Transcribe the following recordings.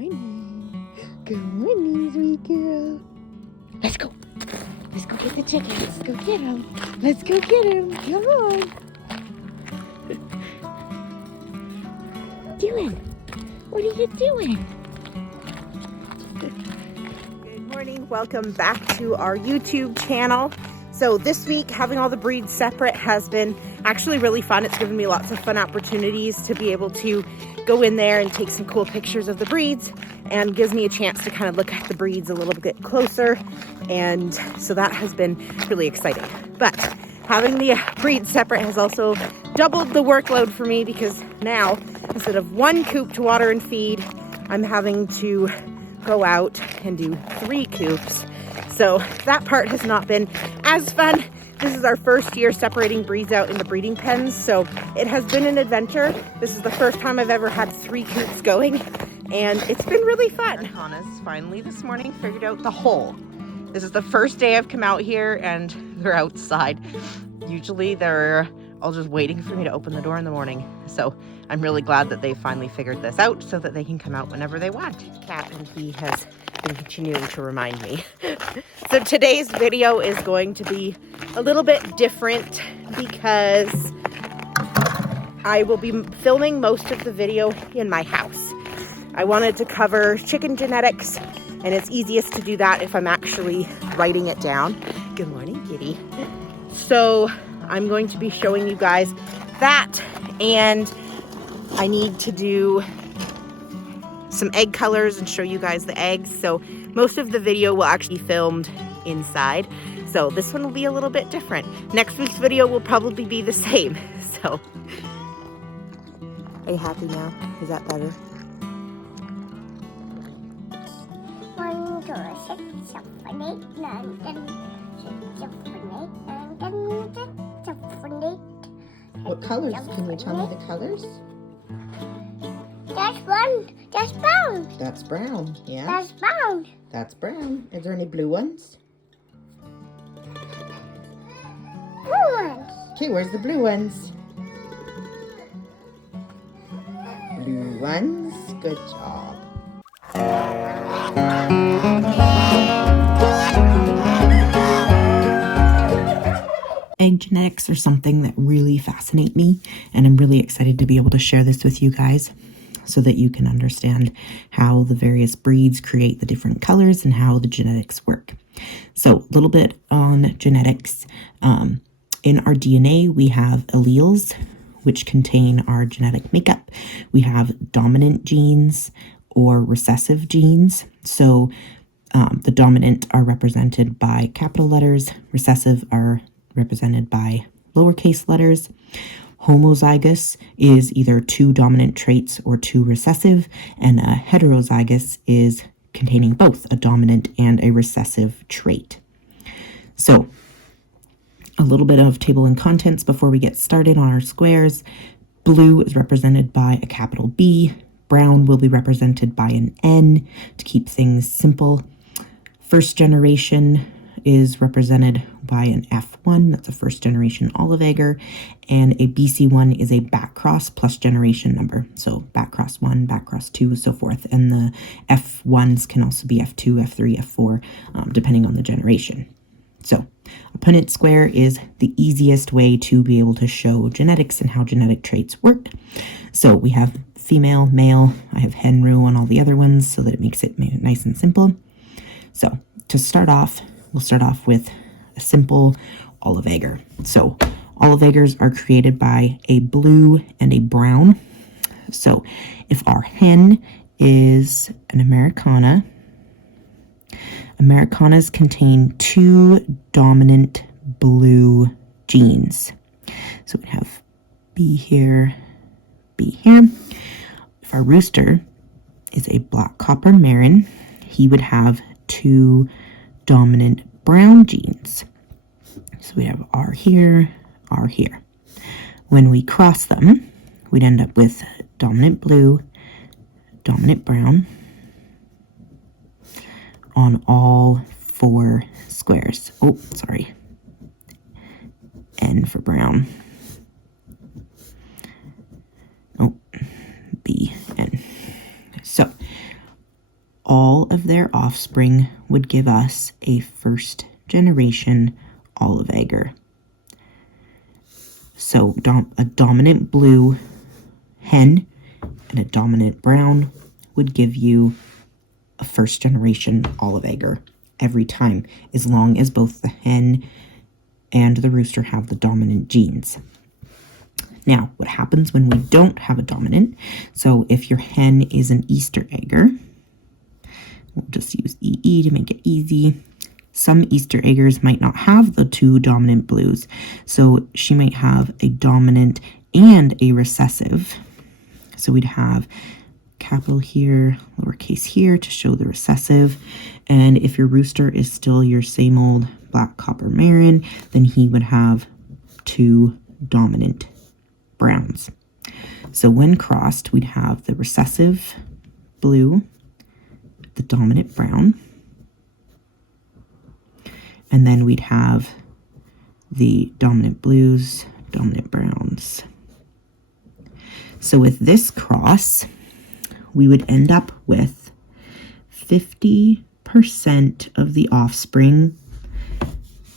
morning. Good morning, sweet girl. Let's go. Let's go get the chickens. Let's go get them. Let's go get them. Come on. Doing? What are you doing? Good morning. Welcome back to our YouTube channel. So this week, having all the breeds separate has been actually really fun. It's given me lots of fun opportunities to be able to go in there and take some cool pictures of the breeds, and gives me a chance to kind of look at the breeds a little bit closer. And so that has been really exciting. But having the breeds separate has also doubled the workload for me, because now instead of one coop to water and feed, I'm having to go out and do 3 coops. So that part has not been as fun. This is our first year separating breeds out into breeding pens, so it has been an adventure. This is the first time I've ever had 3 coops going, and it's been really fun. Hannah's finally this morning figured out the hole. This is the first day I've come out here and they're outside. Usually they're all just waiting for me to open the door in the morning. So I'm really glad that they finally figured this out so that they can come out whenever they want. Cat, and he has been continuing to remind me. So today's video is going to be a little bit different because I will be filming most of the video in my house. I wanted to cover chicken genetics, and it's easiest to do that if I'm actually writing it down. Good morning, kitty. So I'm going to be showing you guys that, and I need to do some egg colors and show you guys the eggs. So most of the video will actually be filmed inside. So this one will be a little bit different. Next week's video will probably be the same. So, are you happy now? Is that better? 1, 2, 6, 7, 8, 9, 10, 6, 7, 8, 9, 10, 7, 8. What colors? Can you tell me the colors? That's one. That's brown. That's brown, yeah. That's brown. That's brown. Is there any blue ones? Blue ones. Okay, where's the blue ones? Blue ones. Good job. Egg genetics are something that really fascinate me, and I'm really excited to be able to share this with you guys so that you can understand how the various breeds create the different colors and how the genetics work. So a little bit on genetics. In our DNA, we have alleles, which contain our genetic makeup. We have dominant genes or recessive genes. So the dominant are represented by capital letters, recessive are represented by lowercase letters. Homozygous is either 2 dominant traits or 2 recessive, and a heterozygous is containing both a dominant and a recessive trait. So, a little bit of table and contents before we get started on our squares. Blue is represented by a capital B. Brown will be represented by an N to keep things simple. First generation is represented by an F1, that's a first generation olive egger, and a BC1 is a backcross plus generation number. So backcross 1, backcross 2, so forth. And the F1s can also be F2, F3, F4, depending on the generation. So a Punnett square is the easiest way to be able to show genetics and how genetic traits work. So we have female, male, I have hen, roux on all the other ones so that it makes it nice and simple. So to start off, we'll start off with a simple olive egger. So olive eggers are created by a blue and a brown. So if our hen is an Americana, Americanas contain 2 dominant blue genes. So we have B here, B here. If our rooster is a black copper marin, he would have 2 dominant brown genes. So we have R here, R here. When we cross them, we'd end up with dominant blue, dominant brown on all 4 squares. Oh, sorry. N for brown. Oh, B, N. So all of their offspring would give us a first generation olive egger. So a dominant blue hen and a dominant brown would give you a first generation olive egger every time, as long as both the hen and the rooster have the dominant genes. Now, what happens when we don't have a dominant? So if your hen is an Easter egger, we'll just use EE to make it easy. Some Easter eggers might not have the two dominant blues, so she might have a dominant and a recessive. So we'd have capital here, lowercase here to show the recessive. And if your rooster is still your same old black copper Marin, then he would have two dominant browns. So when crossed, we'd have the recessive blue, the dominant brown, and then we'd have the dominant blues, dominant browns. So with this cross, we would end up with 50% of the offspring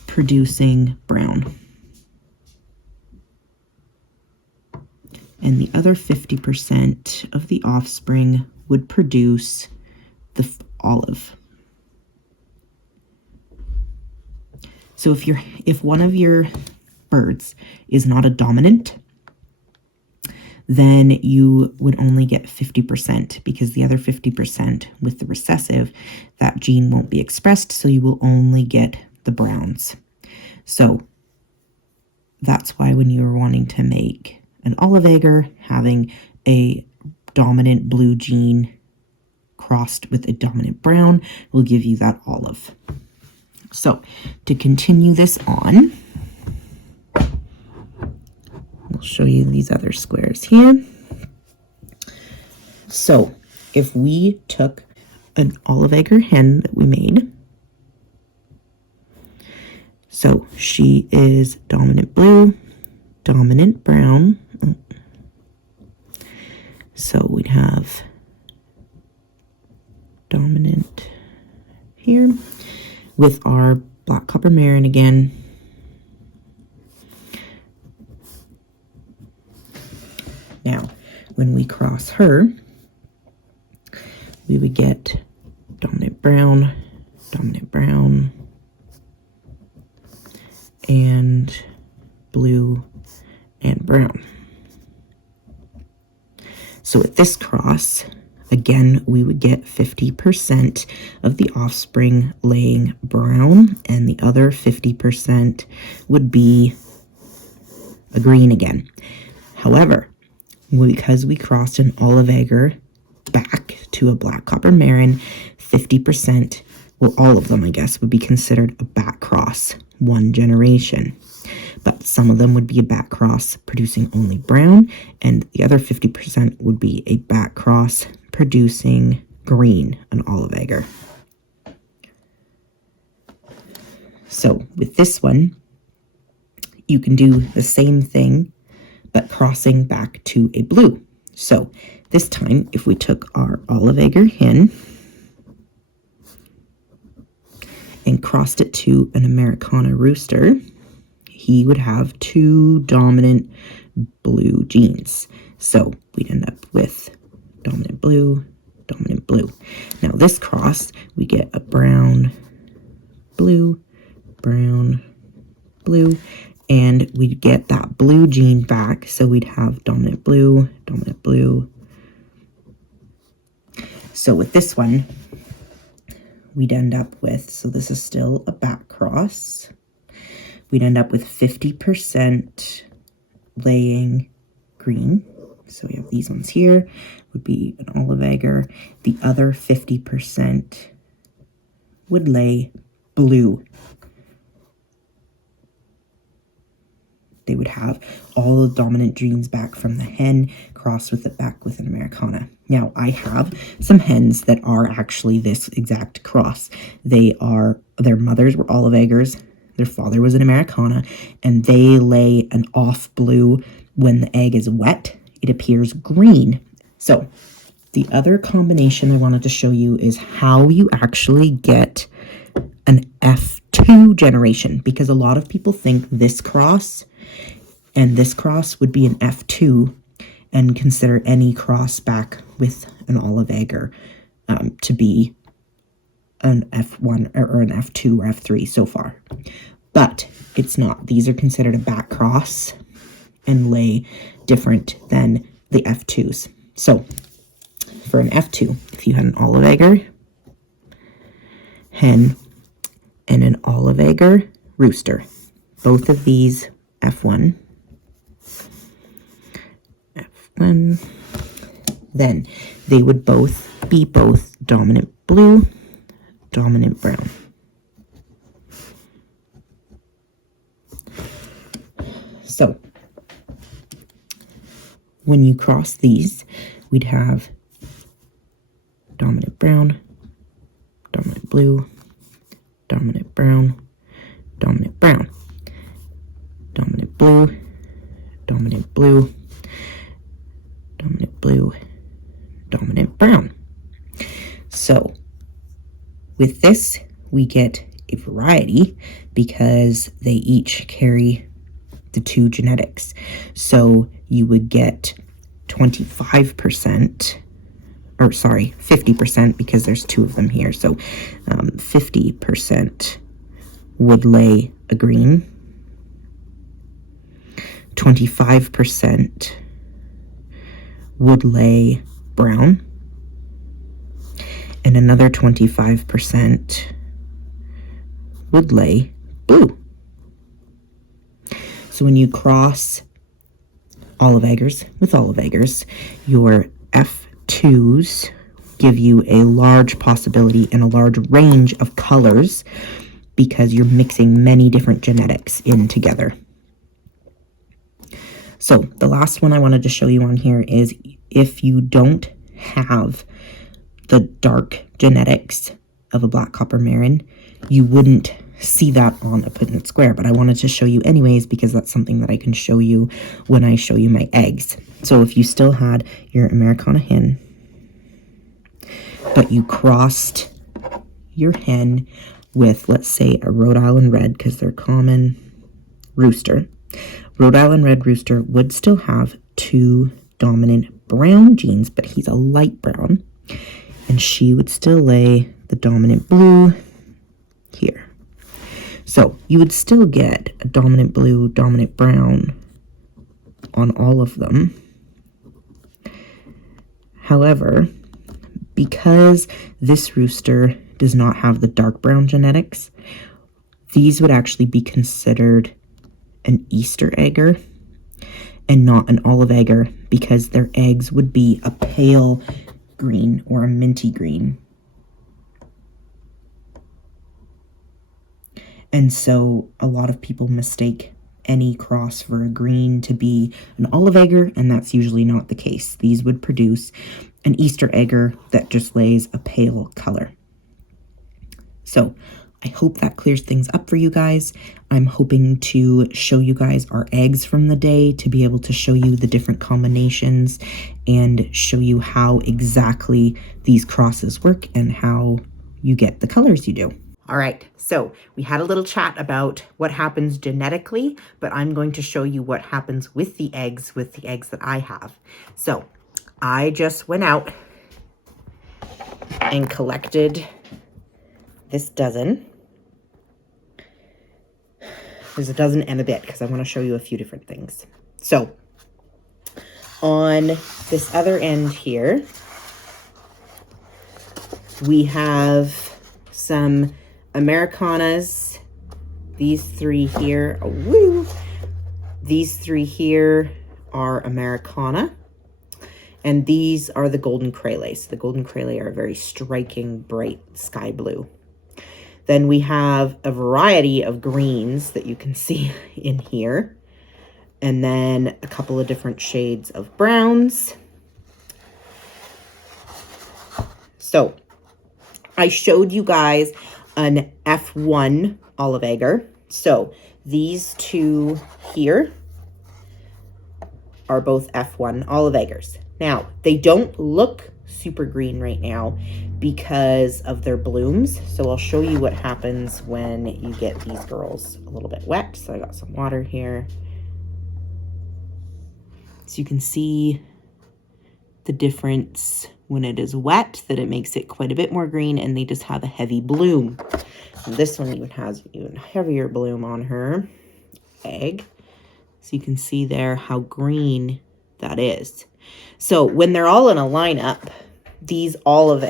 producing brown. And the other 50% of the offspring would produce the olive. So if one of your birds is not a dominant, then you would only get 50%, because the other 50% with the recessive, that gene won't be expressed, so you will only get the browns. So that's why when you're wanting to make an olive egger, having a dominant blue gene crossed with a dominant brown will give you that olive. So to continue this on, I'll show you these other squares here. So if we took an olive egger hen that we made, so she is dominant blue, dominant brown. So we'd have dominant here with our black copper Marin again. Now, when we cross her, we would get dominant brown, and blue and brown. So with this cross, again, we would get 50% of the offspring laying brown, and the other 50% would be a green again. However, because we crossed an olive egger back to a black copper Marin, 50%, well, all of them, I guess, would be considered a back cross, one generation. But some of them would be a back cross producing only brown, and the other 50% would be a back cross producing green, an olive egger. So with this one, you can do the same thing, but crossing back to a blue. So this time, if we took our olive egger hen and crossed it to an Americana rooster, he would have two dominant blue genes. So we'd end up with dominant blue, dominant blue. Now this cross, we get a brown, blue, and we'd get that blue gene back. So we'd have dominant blue, dominant blue. So with this one, we'd end up with, so this is still a back cross, we'd end up with 50% laying green. So we have these ones here, would be an olive egger. The other 50% would lay blue. They would have all the dominant genes back from the hen, crossed with it back with an Americana. Now, I have some hens that are actually this exact cross. Their mothers were olive eggers, their father was an Americana, and they lay an off blue. When the egg is wet, it appears green. So The other combination I wanted to show you is how you actually get an F2 generation, because a lot of people think this cross and this cross would be an F2 and consider any cross back with an olive egg to be an F1 or an F2 or F3 so far. But it's not. These are considered a back cross and lay different than the F2s. So for an F2, if you had an olive egg hen and an olive egg rooster, both of these F1, then they would both be dominant blue, dominant brown. So when you cross these, we'd have dominant brown, dominant blue, dominant brown, dominant brown, dominant blue, dominant blue, dominant blue, dominant brown. So with this, we get a variety because they each carry the two genetics. So you would get 25%, or sorry, 50%, because there's two of them here. So 50% would lay a green, 25% would lay brown, and another 25% would lay blue. So when you cross olive eggers with olive eggers, your F2s give you a large possibility and a large range of colors because you're mixing many different genetics in together. So the last one I wanted to show you on here is if you don't have the dark genetics of a black copper marin, you wouldn't see that on a Punnett square, but I wanted to show you anyways because that's something that I can show you when I show you my eggs. So if you still had your Americana hen, but you crossed your hen with, let's say, a Rhode Island red, because they're common, rooster, Rhode Island red rooster would still have two dominant brown genes, but he's a light brown, and she would still lay the dominant blue here. So you would still get a dominant blue, dominant brown on all of them. However, because this rooster does not have the dark brown genetics, these would actually be considered an Easter egger and not an olive egger, because their eggs would be a pale green or a minty green. And so a lot of people mistake any cross for a green to be an olive egger, and that's usually not the case. These would produce an Easter egger that just lays a pale color. So I hope that clears things up for you guys. I'm hoping to show you guys our eggs from the day to be able to show you the different combinations and show you how exactly these crosses work and how you get the colors you do. All right, so we had a little chat about what happens genetically, but I'm going to show you what happens with the eggs that I have. So I just went out and collected this dozen. There's a dozen and a bit because I want to show you a few different things. So on this other end here, we have some Americanas. These three here, these three here are Americana, and these are the golden craylays. The golden craylay are a very striking, bright sky blue. Then we have a variety of greens that you can see in here, and then a couple of different shades of browns. So I showed you guys an F1 olive egger. So these two here are both F1 olive eggers. Now, they don't look super green right now because of their blooms. So I'll show you what happens when you get these girls a little bit wet. So I got some water here. So you can see the difference when it is wet, that it makes it quite a bit more green, and they just have a heavy bloom. And this one even has even heavier bloom on her egg. So you can see there how green that is. So when they're all in a lineup, these olive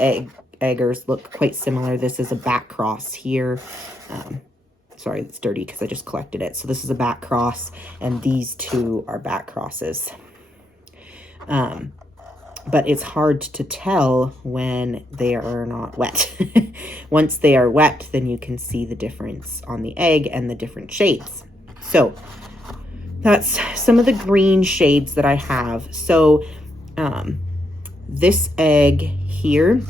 eggers look quite similar. This is a back cross here. Sorry, it's dirty because I just collected it. So this is a back cross, and these two are back crosses. But it's hard to tell when they are not wet. Once they are wet, then you can see the difference on the egg and the different shades. So that's some of the green shades that I have. So this egg here,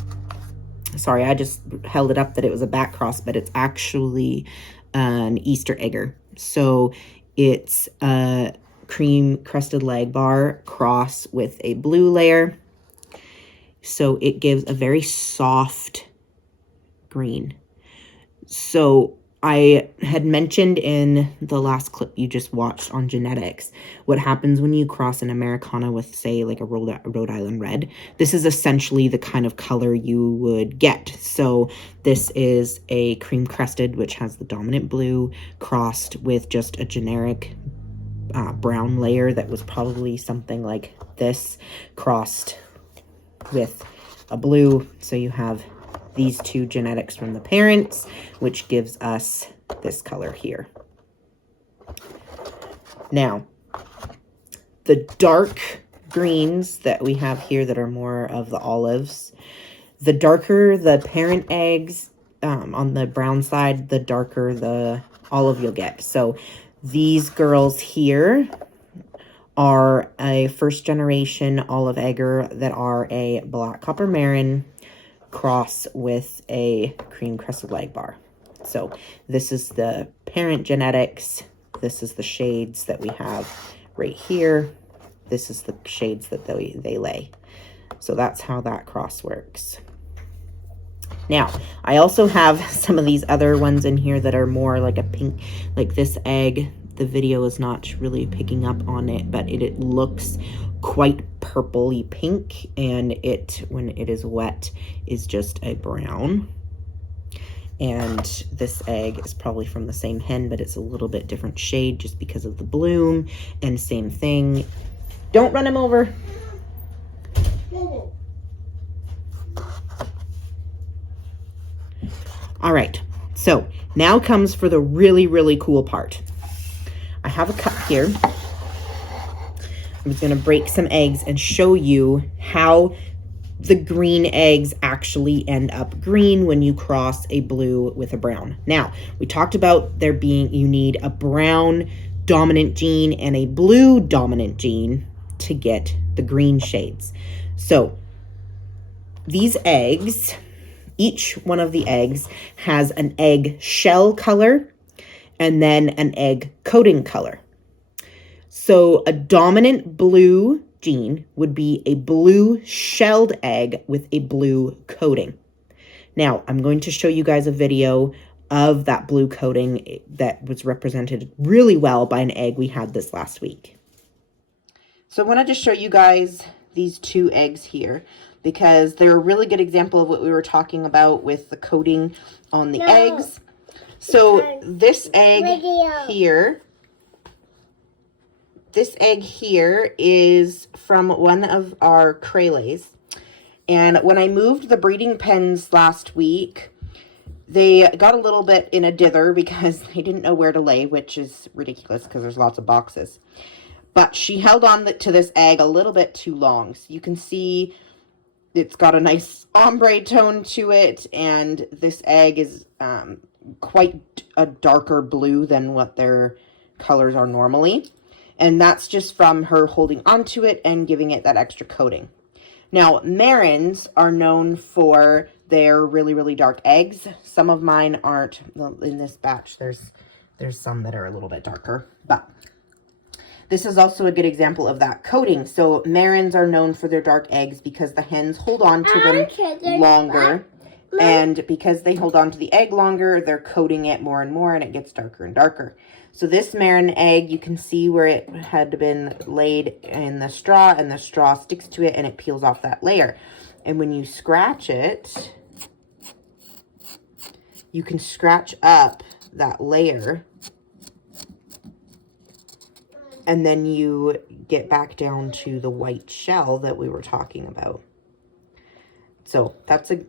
sorry, I just held it up that it was a back cross, but it's actually an Easter egger. So it's a cream crested leg bar cross with a blue layer. So it gives a very soft green. So I had mentioned in the last clip you just watched on genetics, what happens when you cross an Americana with, say, like a Rhode Island red. This is essentially the kind of color you would get. So this is a cream crested, which has the dominant blue, crossed with just a generic brown layer that was probably something like this, crossed with a blue. So you have these two genetics from the parents, which gives us this color here. Now, the dark greens that we have here that are more of the olives, the darker the parent eggs on the brown side, the darker the olive you'll get. So these girls here are a first generation olive egger that are a black copper marin cross with a cream crested leg bar. So this is the parent genetics. This is the shades that we have right here. This is the shades that they lay. So that's how that cross works. Now, I also have some of these other ones in here that are more like a pink, like this egg. The video is not really picking up on it, but it looks quite purpley pink, and it, when it is wet, is just a brown. And this egg is probably from the same hen, but it's a little bit different shade just because of the bloom. And same thing. Don't run him over. All right, so now comes for the really, really cool part. I have a cup here. I'm just going to break some eggs and show you how the green eggs actually end up green when you cross a blue with a brown. Now, we talked about there being, you need a brown dominant gene and a blue dominant gene to get the green shades. So these eggs, each one of the eggs has an egg shell color and then an egg coating color. So a dominant blue gene would be a blue shelled egg with a blue coating. Now, I'm going to show you guys a video of that blue coating that was represented really well by an egg we had this last week. So I wanted to show you guys these two eggs here because they're a really good example of what we were talking about with the coating on the eggs. So this egg here, is from one of our Crayleys. And when I moved the breeding pens last week, they got a little bit in a dither because they didn't know where to lay, which is ridiculous because there's lots of boxes. But she held on to this egg a little bit too long. So you can see it's got a nice ombre tone to it, and this egg is quite a darker blue than what their colors are normally. And that's just from her holding onto it and giving it that extra coating. Now, Marins are known for their really, really dark eggs. Some of mine aren't. In this batch, there's some that are a little bit darker. But This is also a good example of that coating. So marins are known for their dark eggs because the hens hold on to them longer. And because they hold on to the egg longer, they're coating it more and more, and it gets darker and darker. So this marin egg, you can see where it had been laid in the straw, and the straw sticks to it and it peels off that layer. And when you scratch it, you can scratch up that layer, and then you get back down to the white shell that we were talking about. So that's a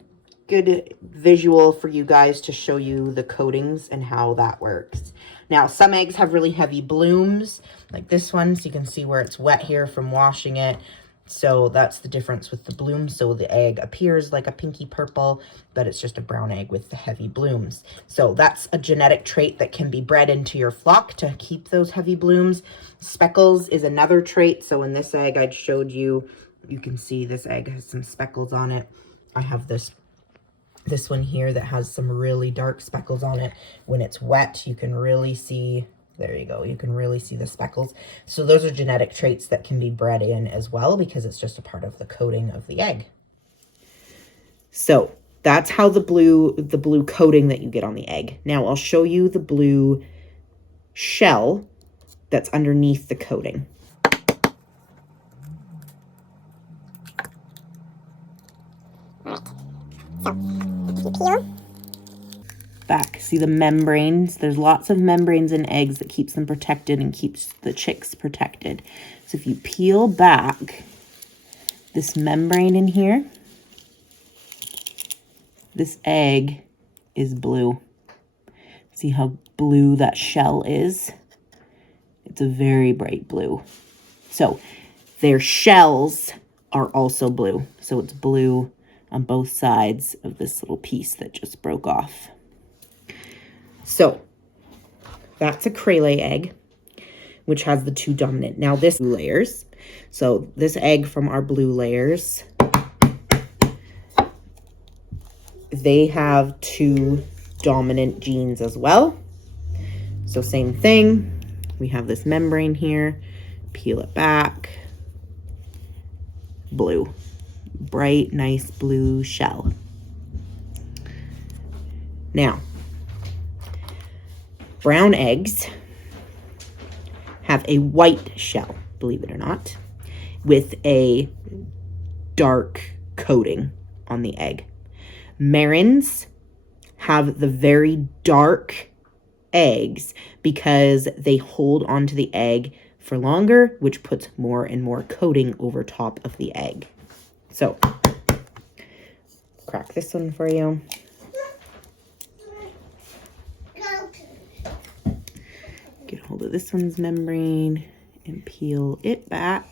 good visual for you guys to show you the coatings and how that works. Now, some eggs have really heavy blooms, like this one, so you can see where it's wet here from washing it. So that's the difference with the blooms. So the egg appears like a pinky purple, but it's just a brown egg with the heavy blooms. So that's a genetic trait that can be bred into your flock to keep those heavy blooms. Speckles is another trait. So in this egg I showed you, you can see this egg has some speckles on it. I have this one here that has some really dark speckles on it. When it's wet, you can really see, there you go, you can really see the speckles. So those are genetic traits that can be bred in as well, because it's just a part of the coating of the egg. So that's how the blue coating that you get on the egg. Now I'll show you the blue shell that's underneath the coating. Back, see the membranes? There's lots of membranes in eggs that keeps them protected and keeps the chicks protected. So if you peel back this membrane in here, this egg is blue. See how blue that shell is? It's a very bright blue. So their shells are also blue. So it's blue on both sides of this little piece that just broke off. So that's a craylet egg, which has the two dominant. Now this layers. So this egg from our blue layers, they have two dominant genes as well. So same thing. We have this membrane here. Peel it back. Blue. Bright, nice blue shell. Now, brown eggs have a white shell, believe it or not, with a dark coating on the egg. Marins have the very dark eggs because they hold onto the egg for longer, which puts more and more coating over top of the egg. So, crack this one for you. Get hold of this one's membrane and peel it back.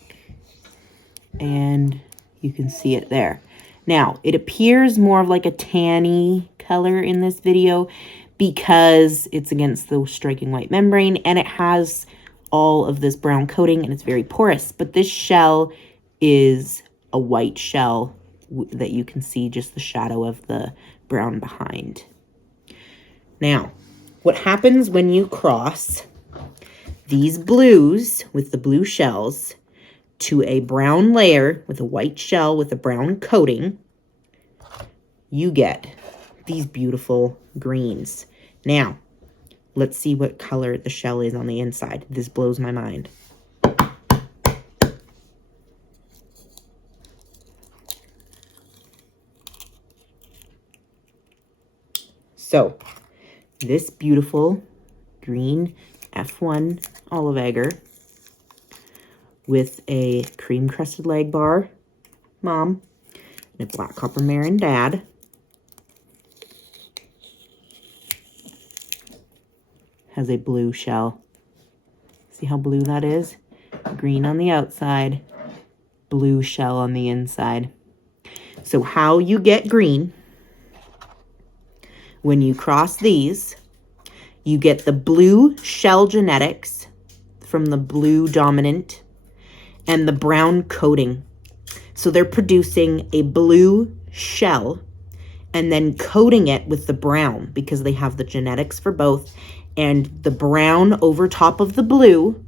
And you can see it there. Now, it appears more of like a tanny color in this video because it's against the striking white membrane and it has all of this brown coating and it's very porous. But this shell is a white shell that you can see just the shadow of the brown behind. Now, what happens when you cross these blues with the blue shells to a brown layer with a white shell with a brown coating, you get these beautiful greens. Now, let's see what color the shell is on the inside. This blows my mind. So, this beautiful green F1 olive egger with a cream crusted leg bar mom and a black copper marin dad has a blue shell. See how blue that is? Green on the outside, blue shell on the inside. So how you get green, when you cross these, you get the blue shell genetics from the blue dominant and the brown coating. So they're producing a blue shell and then coating it with the brown because they have the genetics for both. And the brown over top of the blue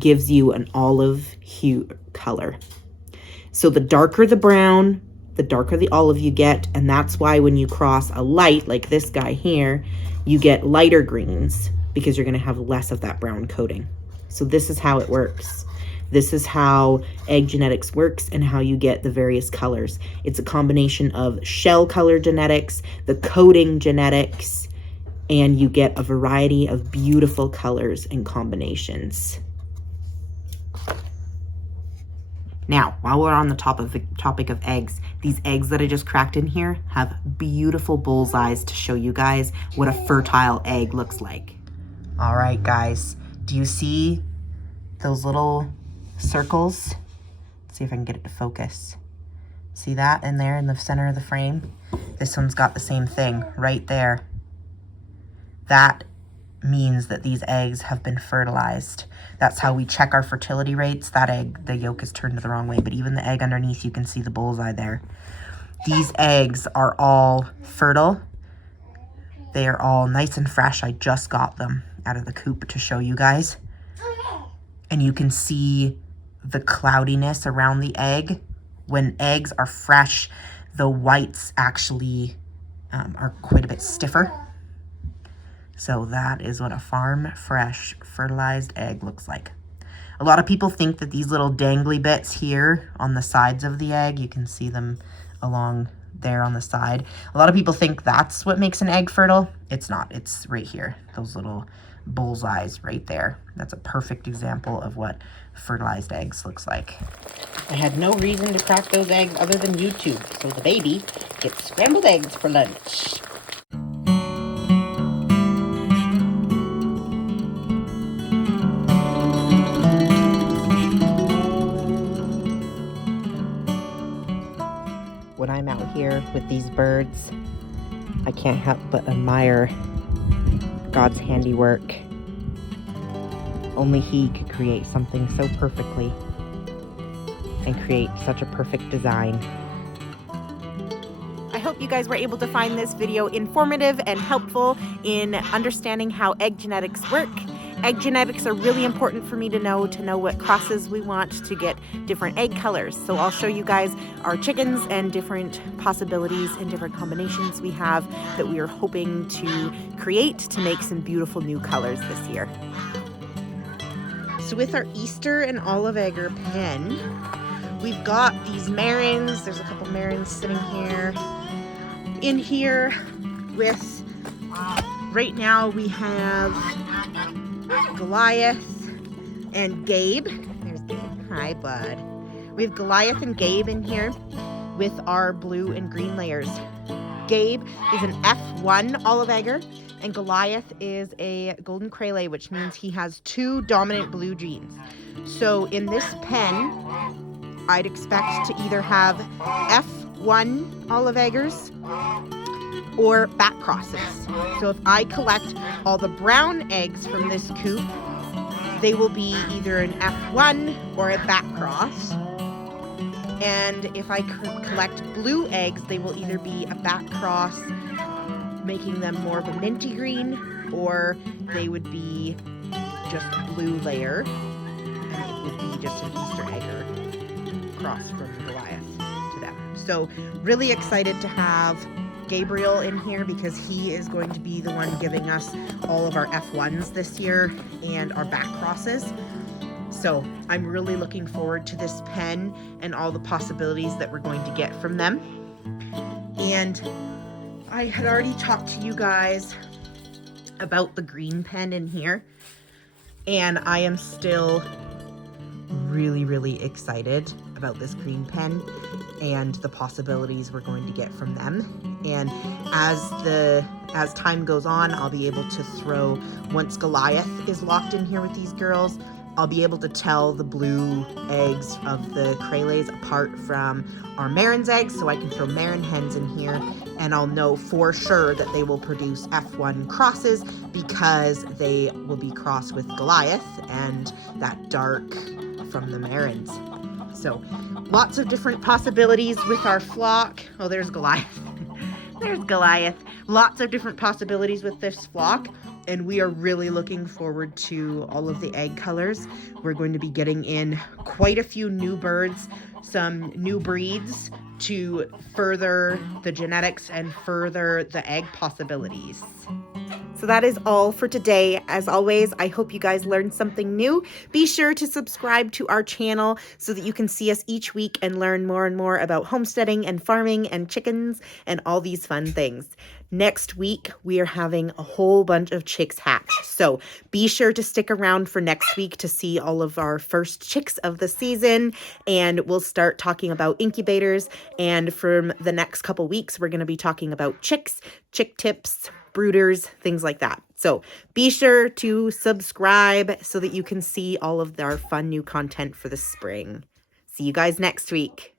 gives you an olive hue color. So the darker the brown, the darker the olive you get, and that's why when you cross a light like this guy here, you get lighter greens because you're going to have less of that brown coating. So this is how it works. This is how egg genetics works and how you get the various colors. It's a combination of shell color genetics, the coating genetics, and you get a variety of beautiful colors and combinations. Now, while we're on the topic of eggs, these eggs that I just cracked in here have beautiful bullseyes to show you guys what a fertile egg looks like. All right, guys, do you see those little circles? Let's see if I can get it to focus. See that in there in the center of the frame? This one's got the same thing right there. That means that these eggs have been fertilized. That's how we check our fertility rates. That egg, the yolk is turned the wrong way, but even the egg underneath, you can see the bullseye there. These eggs are all fertile. They are all nice and fresh. I just got them out of the coop to show you guys. And you can see the cloudiness around the egg. When eggs are fresh, the whites actually are quite a bit stiffer. So that is what a farm fresh fertilized egg looks like. A lot of people think that these little dangly bits here on the sides of the egg, you can see them along there on the side. A lot of people think that's what makes an egg fertile. It's not. It's right here. Those little bullseyes right there. That's a perfect example of what fertilized eggs looks like. I had no reason to crack those eggs other than YouTube, so the baby gets scrambled eggs for lunch. When I'm out here with these birds, I can't help but admire God's handiwork. Only He could create something so perfectly and create such a perfect design. I hope you guys were able to find this video informative and helpful in understanding how egg genetics work. Egg genetics are really important for me to know what crosses we want to get different egg colors. So I'll show you guys our chickens and different possibilities and different combinations we have that we are hoping to create to make some beautiful new colors this year. So with our Easter and olive egger pen, we've got these marins. There's a couple marins sitting here. In here with, right now we have Goliath and Gabe. There's Gabe. Hi, bud. We have Goliath and Gabe in here with our blue and green layers. Gabe is an F1 olive egger, and Goliath is a golden craylet, which means he has 2 dominant blue genes. So in this pen, I'd expect to either have F1 olive eggers or back crosses. So if I collect all the brown eggs from this coop, they will be either an F1 or a back cross. And if I collect blue eggs, they will either be a back cross, making them more of a minty green, or they would be just blue layer, and it would be just an Easter egger cross from Goliath to them. So really excited to have Gabriel in here because he is going to be the one giving us all of our F1s this year and our back crosses. So I'm really looking forward to this pen and all the possibilities that we're going to get from them. And I had already talked to you guys about the green pen in here, and I am still really, really excited about this green pen and the possibilities we're going to get from them. And as time goes on, I'll be able to throw, once Goliath is locked in here with these girls, I'll be able to tell the blue eggs of the Craylets apart from our Marin's eggs, so I can throw Marin hens in here, and I'll know for sure that they will produce F1 crosses because they will be crossed with Goliath and that dark from the Marins. So lots of different possibilities with our flock. Oh, there's Goliath. There's Goliath. Lots of different possibilities with this flock. and we are really looking forward to all of the egg colors. We're going to be getting in quite a few new birds, some new breeds to further the genetics and further the egg possibilities. So that is all for today. As always, I hope you guys learned something new. Be sure to subscribe to our channel so that you can see us each week and learn more and more about homesteading and farming and chickens and all these fun things. Next week, we are having a whole bunch of chicks hatch. So be sure to stick around for next week to see all of our first chicks of the season. And we'll start talking about incubators. And from the next couple weeks, we're going to be talking about chicks, chick tips, brooders, things like that. So be sure to subscribe so that you can see all of our fun new content for the spring. See you guys next week.